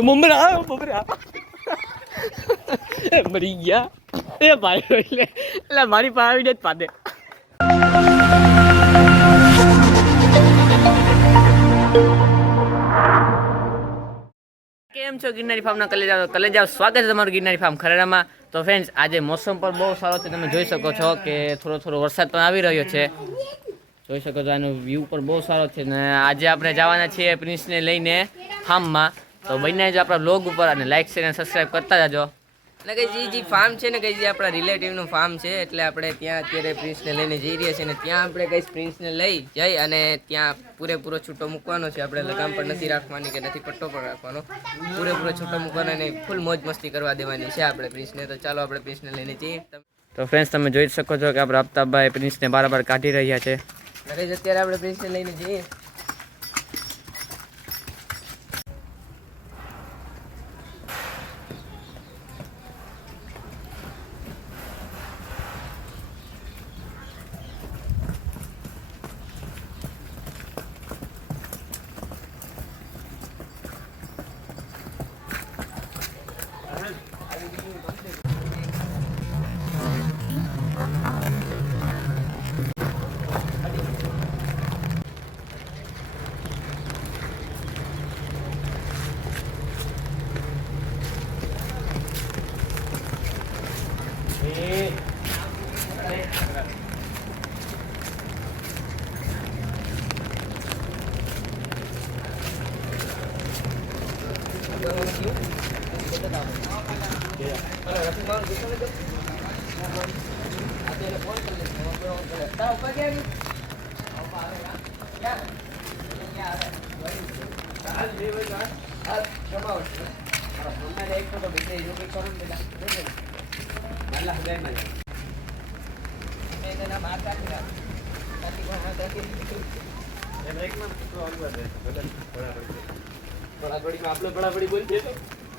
મમરા મરી ગયા એ ભાઈ એટલે મારી પાસે આવીને જ પાડે. કેમ છો ગિરનારી ફાર્મના કલેજાઓ સ્વાગત છે તમારું ગિરનારી ફાર્મ ખરેડામાં. તો ફ્રેન્ડ્સ આજે મોસમ પણ બહુ સારો છે, તમે જોઈ શકો છો કે થોડો વરસાદ પણ આવી રહ્યો છે. જોઈ શકો છો આનો વ્યૂ પણ બહુ સારો છે ને આજે આપણે જવાના છીએ પ્રિન્સને લઈને ફાર્મમાં. તો બંને જ આપણા બ્લોગ ઉપર અને લાઈક શેર અને સબસ્ક્રાઈબ કરતા જજો. અને કઈ જે ફાર્મ છે ને કઈ જે આપણા રિલેટિવનું ફાર્મ છે એટલે આપણે ત્યાં અત્યારે પ્રિન્સને લઈને જઈ રહ્યા છીએ ને ત્યાં આપણે કઈ પ્રિન્સને લઈ જઈ અને ત્યાં પૂરેપૂરો છૂટો મૂકવાનો છે. આપણે લગામ પણ નથી રાખવાની કે નથી પટ્ટો પણ રાખવાનો, પૂરેપૂરો છૂટો મૂકવાનો અને ફૂલ મોજ મસ્તી કરવા દેવાની છે આપણે પ્રિન્સને. તો ચાલો આપણે પ્રિન્સને લઈને જઈએ. તો ફ્રેન્ડ્સ તમે જોઈ શકો છો કે આપણે આફતાબભાઈ પ્રિન્સને બરાબર કાઢી રહ્યા છે. અત્યારે આપણે પ્રિન્સને લઈને જઈએ. બળાબડી બોલશે તો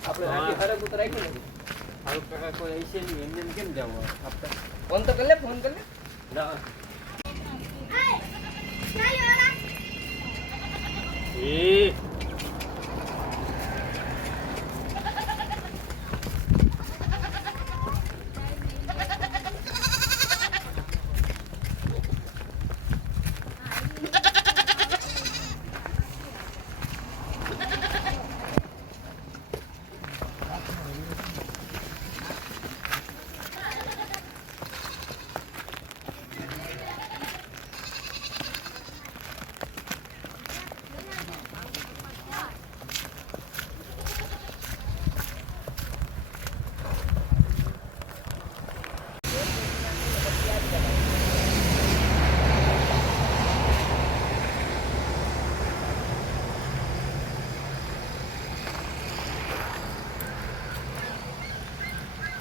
આપણે રાખી ફરક ઉતર રાખી ને આવું કાકા કોઈ ऐसे नहीं એમ કેમ જાવ આપણે ફોન તો કર લે ના એ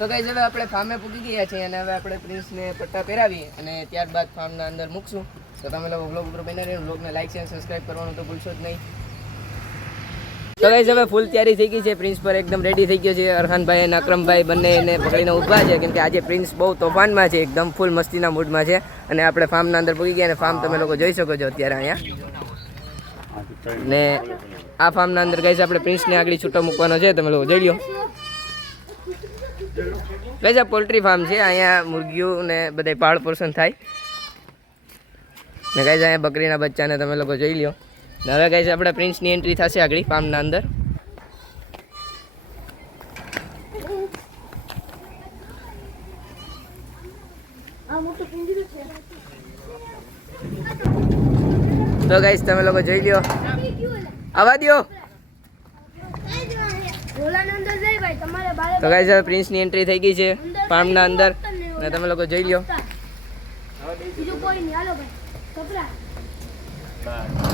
તો ગાઈસ હવે આપણે ફાર્મે પૂગી ગયા છીએ અને હવે આપણે પ્રિન્સને પટ્ટા પહેરાવી અને ત્યારબાદ ફાર્મના અંદર મૂકશું. તો તમે લોકો વ્લોગ ઉપર બને રહેજો, વ્લોગને લાઈક શેર સબસ્ક્રાઇબ કરવાનું તો ભૂલશો જ નહીં. તો ગાઈસ હવે ફૂલ તૈયારી થઈ ગઈ છે, પ્રિન્સ પર એકદમ રેડી થઈ ગયો છે. અરહાનભાઈ અને અકરમભાઈ બંને એને પકડીને ઊભા છે કેમ કે આજે પ્રિન્સ બહુ તોફાનમાં છે, એકદમ ફૂલ મસ્તીના મૂડમાં છે. અને આપણે ફાર્મના અંદર પૂગી ગયા અને ફાર્મ તમે લોકો જોઈ શકો છો અત્યારે અહીંયા. ને આ ફાર્મના અંદર ગાઈસ આપણે પ્રિન્સને આગળ છૂટો મૂકવાનો છે, તમે લોકો જોઈ લો. ગાઈસ આ પોલ્ટ્રી ફાર્મ છે, અહીંયા મુરગીઓ ને બધા પાળ પોષણ થાય ને ગાઈસ અહીંયા બકરીના બચ્ચાને તમે લોકો જોઈ લ્યો. હવે ગાઈસ આપણે પ્રિન્સની એન્ટ્રી થશે આગળ ફાર્મના અંદર. તો ગાઈસ તમે લોકો જોઈ લ્યો, આવા દો. તો ગાઈસ હવે પ્રિન્સની એન્ટ્રી થઈ ગઈ છે ફાર્મના અંદર ને તમે લોકો જોઈ લ્યો.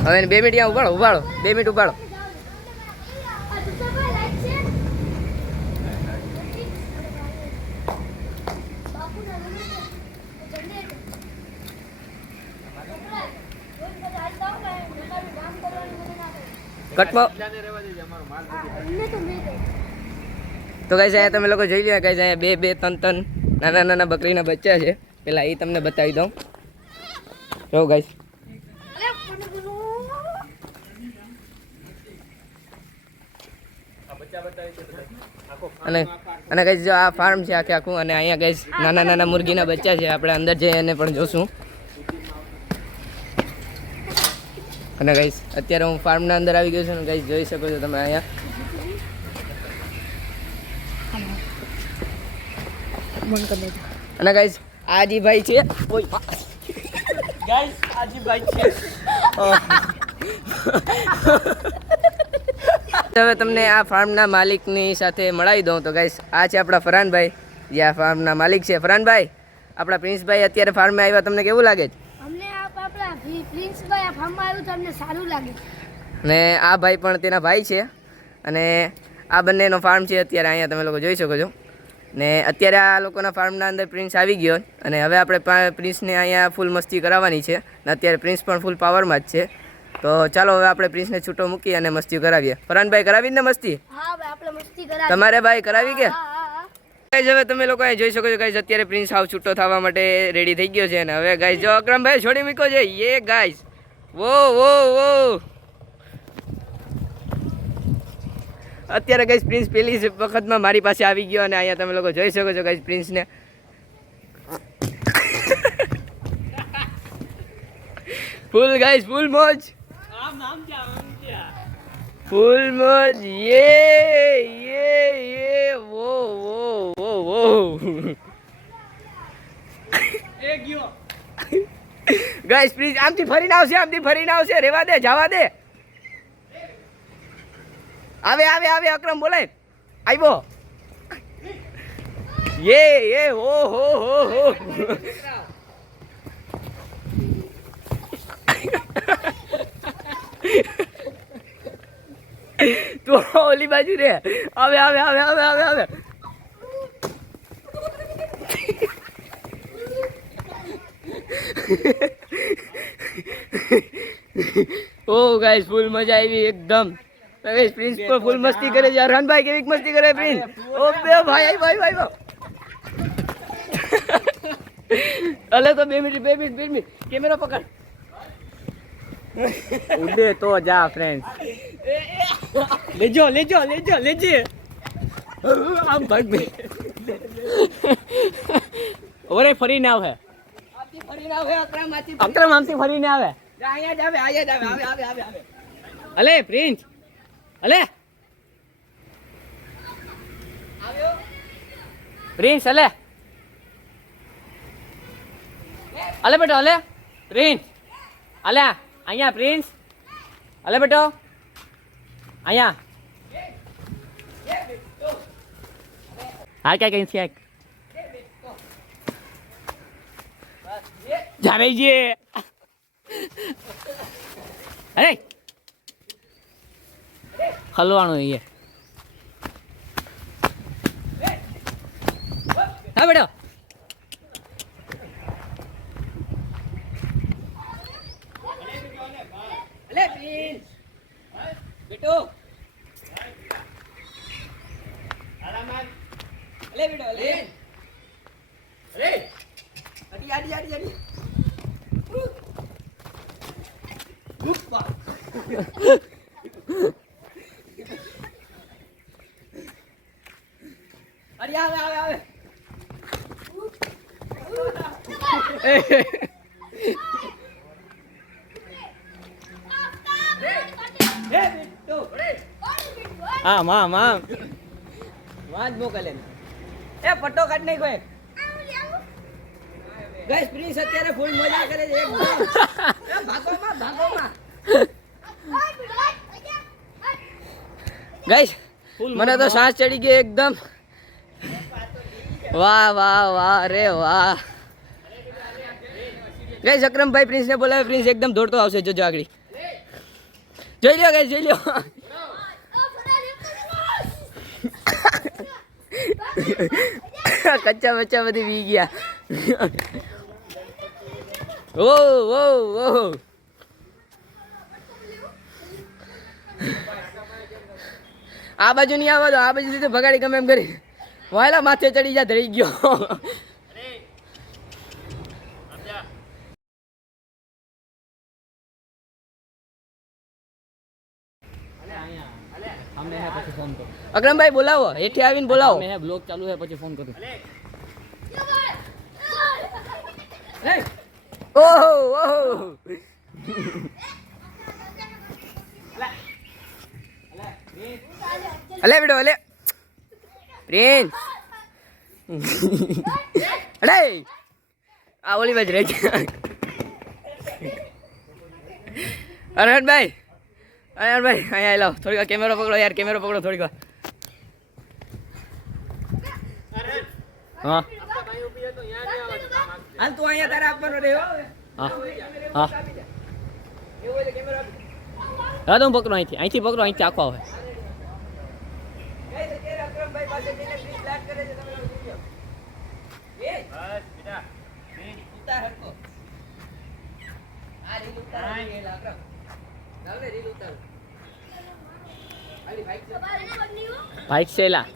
હવે 2 મિનિટ ત્યાં ઉભાડો 2 મિનિટ ઉભાડો. કટમાં તો ગાઈસ અહીંયા તમે લોકો જોઈ લો. ગાઈસ અહીંયા 2 3 નાના બકરીના બચ્ચા છે. પેલા એ તમને બતાવી દઉં. જો ગાઈસ તો અને અને ગાઈસ જો આ ફાર્મ છે આખે આખું, અને અહીંયા ગાઈસ નાના નાના મુરગીના બચ્ચા છે. આપણે અંદર જઈને પણ જોશું. અને ગાઈસ અત્યારે હું ફાર્મના અંદર આવી ગયો છું. ગાઈસ જોઈ શકો છો તમે અહીંયા. અને ગાઈસ આજીભાઈ છે. ગાઈસ આજીભાઈ છે. હવે તમને આ ફાર્મના માલિકની સાથે મળાવી દઉં. તો ગાઈસ આ છે આપણા ફરહાનભાઈ, જે આ ફાર્મના માલિક છે. ફરહાનભાઈ, આપણા પ્રિન્સભાઈ અત્યારે ફાર્મમાં આવ્યા, તમને કેવું લાગે છે? અમને આપણા પ્રિન્સભાઈ આ ફાર્મમાં આવ્યું તો અમને સારું લાગે. ને આ ભાઈ પણ તેના ભાઈ છે, અને આ બંનેનો ફાર્મ છે અત્યારે અહીંયા તમે લોકો જોઈ શકો છો. ને અત્યારે આ લોકોના ફાર્મના અંદર પ્રિન્સ આવી ગયો, અને હવે આપણે પ્રિન્સને અહીંયા ફૂલ મસ્તી કરાવવાની છે. ને અત્યારે પ્રિન્સ પણ ફૂલ પાવરમાં જ છે. તો ચાલો હવે આપણે પ્રિન્સને છૂટો મૂકી અને મસ્તી કરાવીએ. ફરહાનભાઈ, કરાવી ને મસ્તી? હા ભાઈ, આપણે મસ્તી કરાવી. તમારે ભાઈ કરાવી કે? હા. ગાઈસ હવે તમે લોકો જોઈ શકો છો. ગાઈસ અત્યારે પ્રિન્સ હાવ છૂટો થવા માટે રેડી થઈ ગયો છે. અને હવે ગાઈસ જો અકરમભાઈ છોડી મૂક્યો છે. યે ગાઈસ, વો વો વો. અત્યારે ગાઈસ પ્રિન્સ પેલી વખતમાં મારી પાસે આવી ગયો, અને અહીંયા તમે લોકો જોઈ શકો છો ગાઈસ પ્રિન્સને. ફૂલ ગાઈસ, ફૂલ મોજ, ફૂલ મોજ. યે વો વો વો વો. ગાઈસ પ્લીઝ આમથી ફરીને આવશે, રેવા દે, જવા દે. આવે અકરમ બોલાય. આવ્યો. યે હો હો હો હો. તો ઓલી બાજુ રે. આવે. ઓ ગાઈસ ફૂલ મજા આવી એકદમ. ગાઈસ પ્રિન્સ પર ફૂલ મસ્તી કરે છે. રનભાઈ કેવી મસ્તી કરે પ્રિન્સ. ઓ બે ભાઈ. અલે તો 2 મિનિટ કેમેરા પકડ. ઉડે તો જા ફ્રેન્ડ. લેજો. આમ ભાગ બે. ઓરે ફરીને આવે. અકરમ આમથી ફરીને આવે. અહીંયા જ આવે. અલે પ્રિન્સ, અલે પ્રિન્સ, અલે બેટો, પ્રિન્સ, અહીંયા પ્રિન્સ, બેટો અહીંયા. હા ક્યાં કઈ છે જાવેજી. અરે હલવાનું અહીંયા. હા બેટો. બેટો આડી આવે. હા માં વાંચ મોકલે. એ પટ્ટો કાઢ નહીં કોઈ. ગાઈસ પ્રિન્સ અત્યારે ફૂલ મજા કરે છે એકદમ. ભાગોમાં. ગાઈસ મને તો શ્વાસ ચડી ગયો એકદમ. વાહ રે વાહ. ગાઈસ અકરમભાઈ પ્રિન્સને બોલાવે. પ્રિન્સ એકદમ દોડતો આવશે. જોજો આગળ. જોઈ લ્યો ગાઈસ, જોઈ લ્યો. કચ્ચા બચ્ચા બધી વી ગયા. ઓ આ બાજુ નહીં આવવા દો. આ બાજુ થી ભગાડી ગમે એમ કરી. વાયલા માથે ચડી જા, ધરી ગયો. हमने है પછી ફોન કરું. અકરમભાઈ બોલાવો, હેઠે આવીને બોલાવો. મેં બ્લોગ ચાલુ છે પછી ફોન કરું. ઓહો ઓહો અલે બેડો અલે પ્રિન્સ અરે આ ઓલી બાજુ રહી ગયા. અરહતભાઈ અરહતભાઈ અહીંયા લાવો, થોડીક વાર કેમેરો પકડો યાર, કેમેરો પકડો થોડીક વાર. હા હાલ તું અહીંયા તારે આપવાનો રહ્યો. હા હા હા તો હું પકડો અહીંથી પકડો, અહીંથી આખો આવે. બાઈક છે એલા.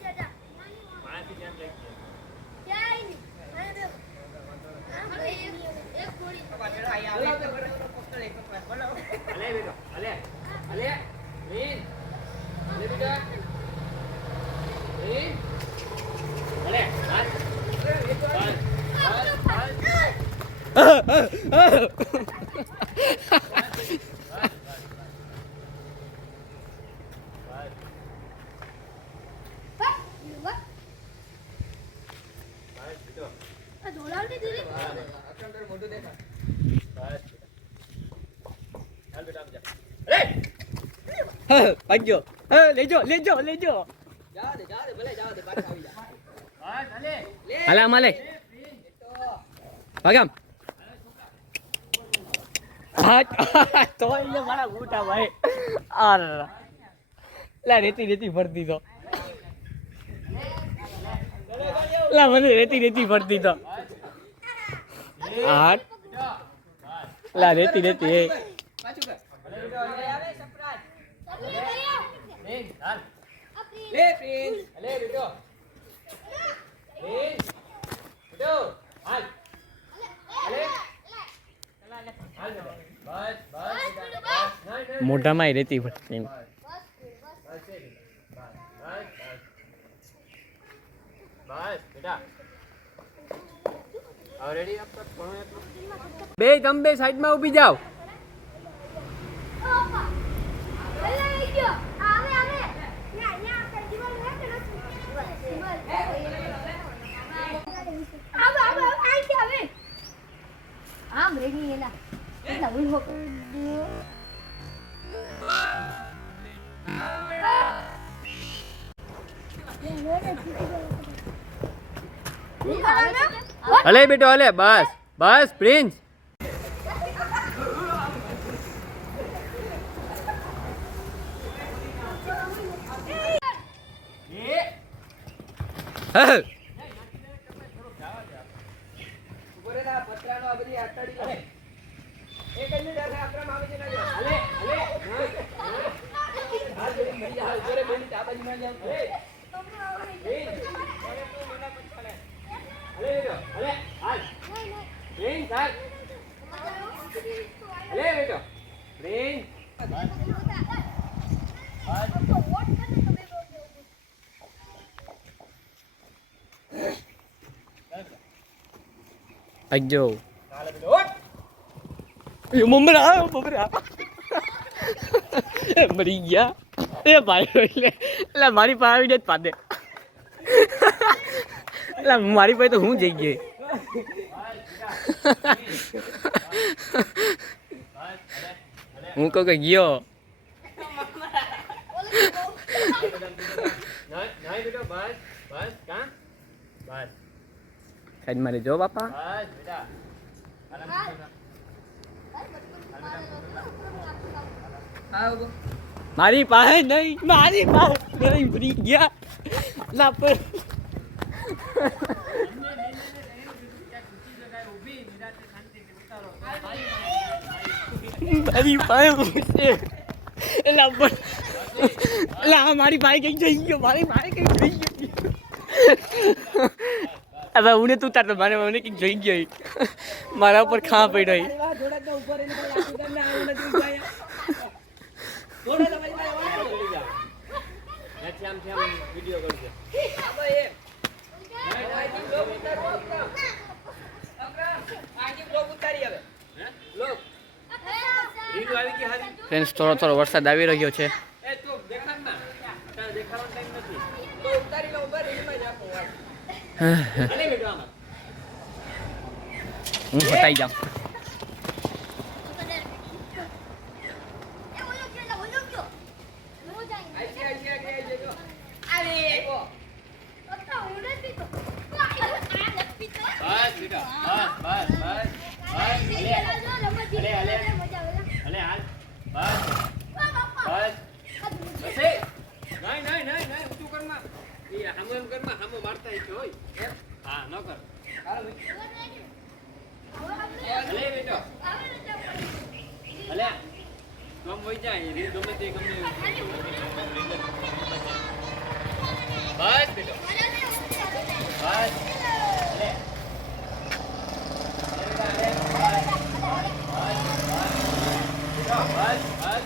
ભાગ્યો લેજો લેજો લેજો. હાલે માલે ભાગમ. તો એટલે મારા મોટા ભાઈ આર લા રેતી ભરતી તો લા મને રેતી ભરતી તો આર લા રેતી એ લે પ્રિન્સ લે બેટો પ્રિન્સ બેટો હાલ મોઢામાં રહેતી પડતી એમ. બે તમે બે સાઈડમાં ઊભી જાઓ. આમ રેડી એલા એટલા ઉલ્હો હલે બેટો હલે બસ બસ પ્રિન્સ. અજો મમરા મરી ગયા એ ભાઈ. એટલે મારી પાસે આવીને જ પાડે. એટલે મારી પાસે તો હું જઈ ગઈ. હું કહું કે ગયો. સાઈડ મારે જો બાપા. મારી પાસે નહીં, મારી પાસે નહીં, ભૂલી ગયા ના પર. મારી પાસે છે એટલે મારી પાસે કઈ જઈ ગયો, મારી પાસે કઈ જઈ ગયો. હવે હું તું તાર તો મને કઈક જોઈ ગયો, મારા ઉપર ખા પડ્યો. ત્યાંથી આમ વિડીયો કરશે આ ભાઈ એ આજી બ્લોગ ઉતારો આજી બ્લોગ ઉતારી હવે હે બ્લોગ રીલ આવી કે હારી ફ્રેન્ડ્સ થોડો થોડો વરસાદ આવી રહ્યો છે. એ તો દેખાડ ના તારે દેખાવાનો ટાઈમ નથી તો ઉતારી લો બસ રીલમાં જ આપો અરે બેટો આમાં હું ફટાઈ જાઉં.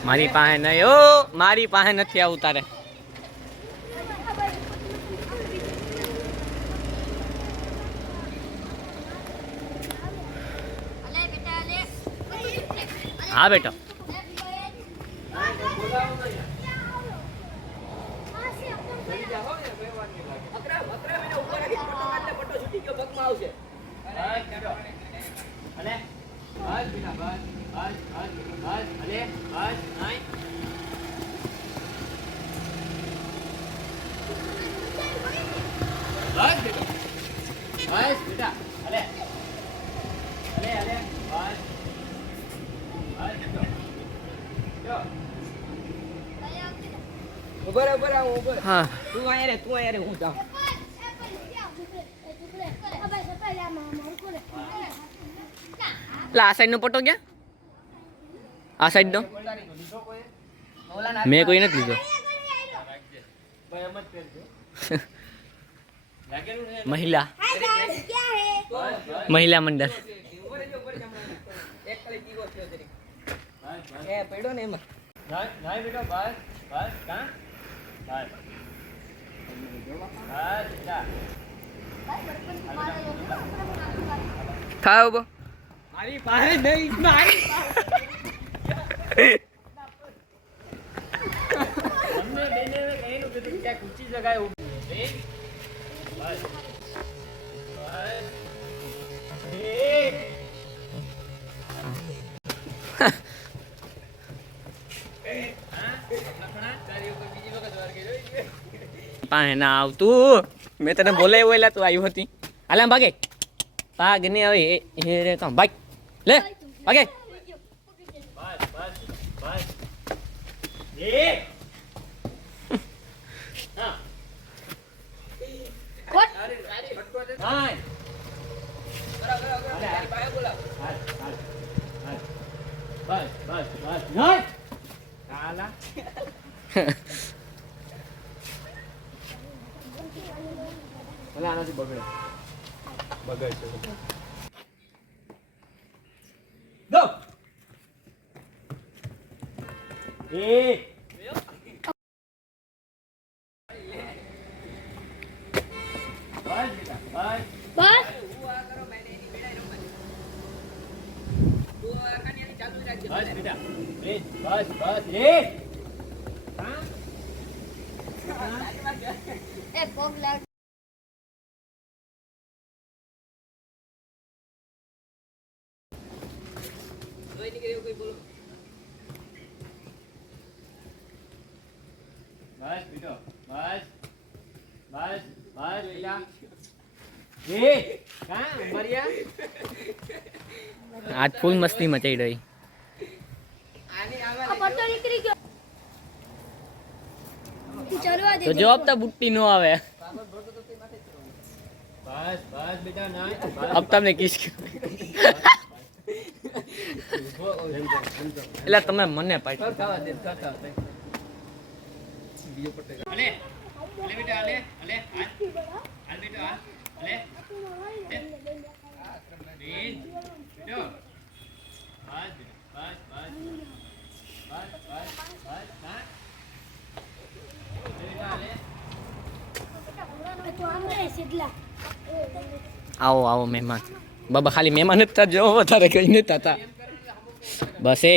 મારી પાસે નહીં ઓ મારી પાસે નથી આવું તારે. હા બેટો હા તું આયા રે હું જાઉં એટલે આ સાઈડ નો પટો ક્યાં? આ સાઈડ નો મેં કોઈ નથી લીધો. મહિલા મહિલા મંડળ પડ્યો ને એમાં નાય બેટો બસ બસ કા બસ ખાવ બો મારી પાસે નહીં મારી અમને બેને કહેલું કે તું ક્યાંક ઊંચી જગ્યાએ ઊભી બસ પાસે ના આવતું. મેં તને બોલાવ્યો એટલે તું આવ્યું હતી. હાલ આમ ભાગે ભાગ નહીં આવે એ રે કામ ભાગ લે ભાગે. બસ બસ બસ હા અરે ફટકો દે હા બરાબર બોલાવ બસ બસ બસ નહીં હાલા ભલે આનાથી બગડે છે ગો બસ બસ એ પગ લાગ બસ બેટો બસ બસ બસ બેટા કા ઉમરિયા આજ ફૂલ મસ્તી મચાઈ રહી. આની આવે આ પટ્ટો નીકળી ગયો ચરવા દે તો જવાબ તો બુટ્ટી નો આવે. બસ બસ બેટા ના अब તમને કિસ એટલે તમે મને પાડી ખાવા દે ખાતા બીજો પટ્ટે અલે અલે બેટા અલે અલે હાલ બેટા હાલ અલે બેન બેટો બસ બસ બસ બસ બસ બસ હા બેટા અલે એકલા આવો આવો મહેમાન બાબા ખાલી મહેમાન જ થતા જો વધારે કઈ નથી થતા બસ એ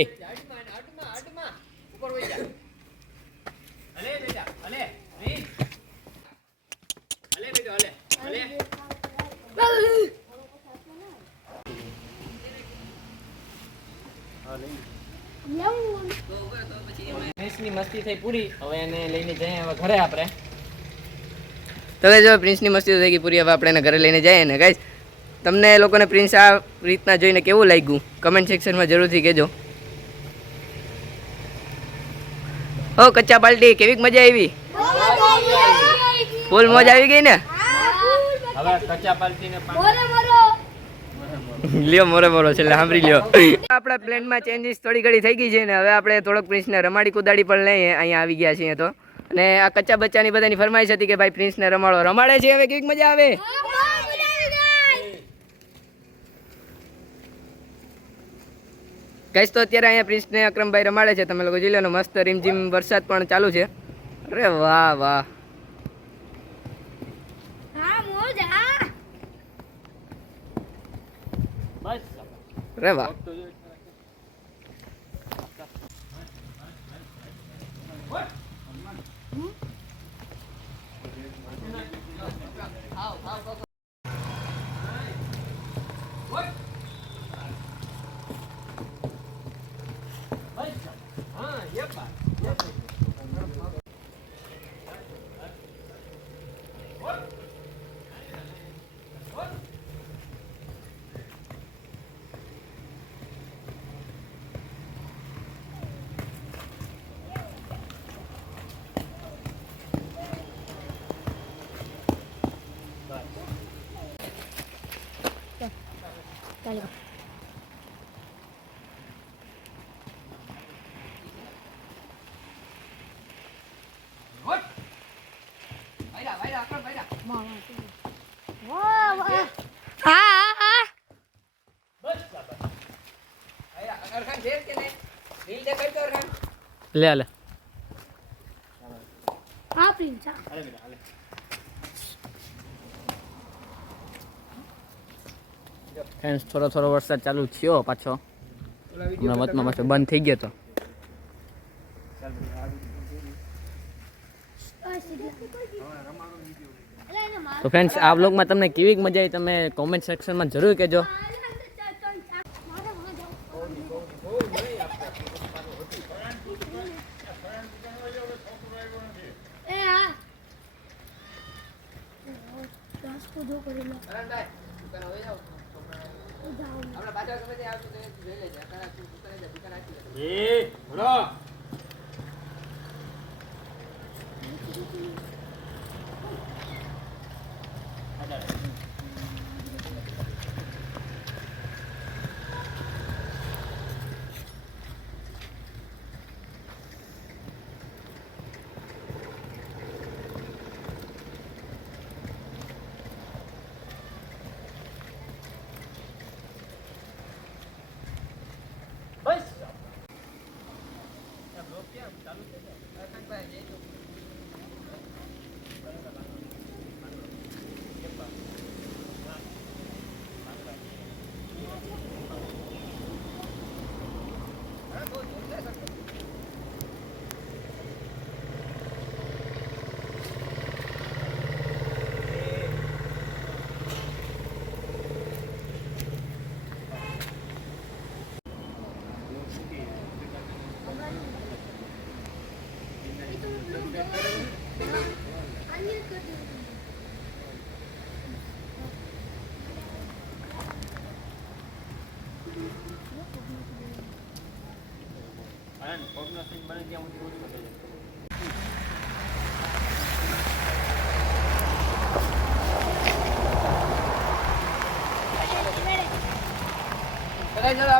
પ્રિન્સની મસ્તી થઈ પૂરી હવે એને લઈને જઈએ હવે ઘરે આપણે તો જો પ્રિન્સની મસ્તી થઈ ગઈ પૂરી હવે આપણે એને ઘરે લઈને જઈએ ને ગાઈસ તમને લોકોને પ્રિન્સ આ રીતના જોઈને કેવું લાગ્યું કમેન્ટ સેક્શનમાં જરૂરથી કહેજો ઓ કચ્ચા પાલટી કેવી મજા આવી ફૂલ મોજ આવી ગઈ ને હવે કચ્ચા પાલટીને લ્યો મોરે છે એટલે સાંભળી લ્યો આપણા પ્લેનમાં ચેન્જીસ થોડી ઘડી થઈ ગઈ છે ને હવે આપણે થોડોક પ્રિન્સને રમાડી કુદાડી પણ લઈએ અહીંયા આવી ગયા છીએ તો અને આ કચ્ચા બચ્ચાની બધાની ફરમાઈશ હતી કે ભાઈ પ્રિન્સને રમાડે છે હવે કેવી મજા આવે ગાઈસ તો અત્યારે અહીંયા પ્રિન્સને અક્રમભાઈ રમાડે છે તમે લોકો જોઈ લો મસ્ત રીમઝીમ વરસાદ પણ ચાલુ છે અરે વાહ વાહ અરે વાહ ચાલો લે લે હા પ્રિન્સ ફ્રેન્ડ્સ થોડો વરસાદ ચાલુ થયો પાછો હમણાં વચમાં પાછો બંધ થઈ ગયો તો ફ્રેન્ડ્સ આ વ્લોગમાં તમને કેવી મજા આવી તમે કોમેન્ટ સેક્શનમાં જરૂર કહેજો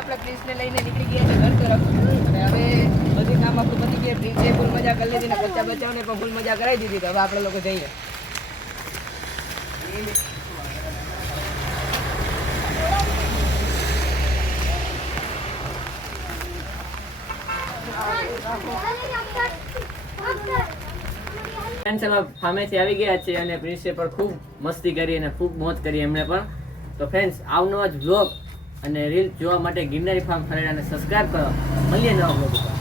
આપણે પ્રિન્સને લઈને નીકળી ગયા છે ઘર તરફ અને હવે બધી કામ આપણું પતી ગયા પ્રિન્સે ફૂલ મજા કરી લીધી ને બચ્ચા બચ્ચાઓને પણ ફૂલ મજા કરાવી દીધી તો હવે આપણે લોકો જઈએ કેન્સરમાં ફામેથી આવી ગયા છે અને પ્રિન્સે પણ ખૂબ મસ્તી કરી અને ખૂબ મોજ કરી એમણે પણ. તો ફ્રેન્ડ્સ આવનો જ બ્લોગ અને રીલ જોવા માટે ગિરનારી ફાર્મ ખરેડાને સબસ્ક્રાઇબ કરો. મળીએ નવા બ્લોગ ઉપર.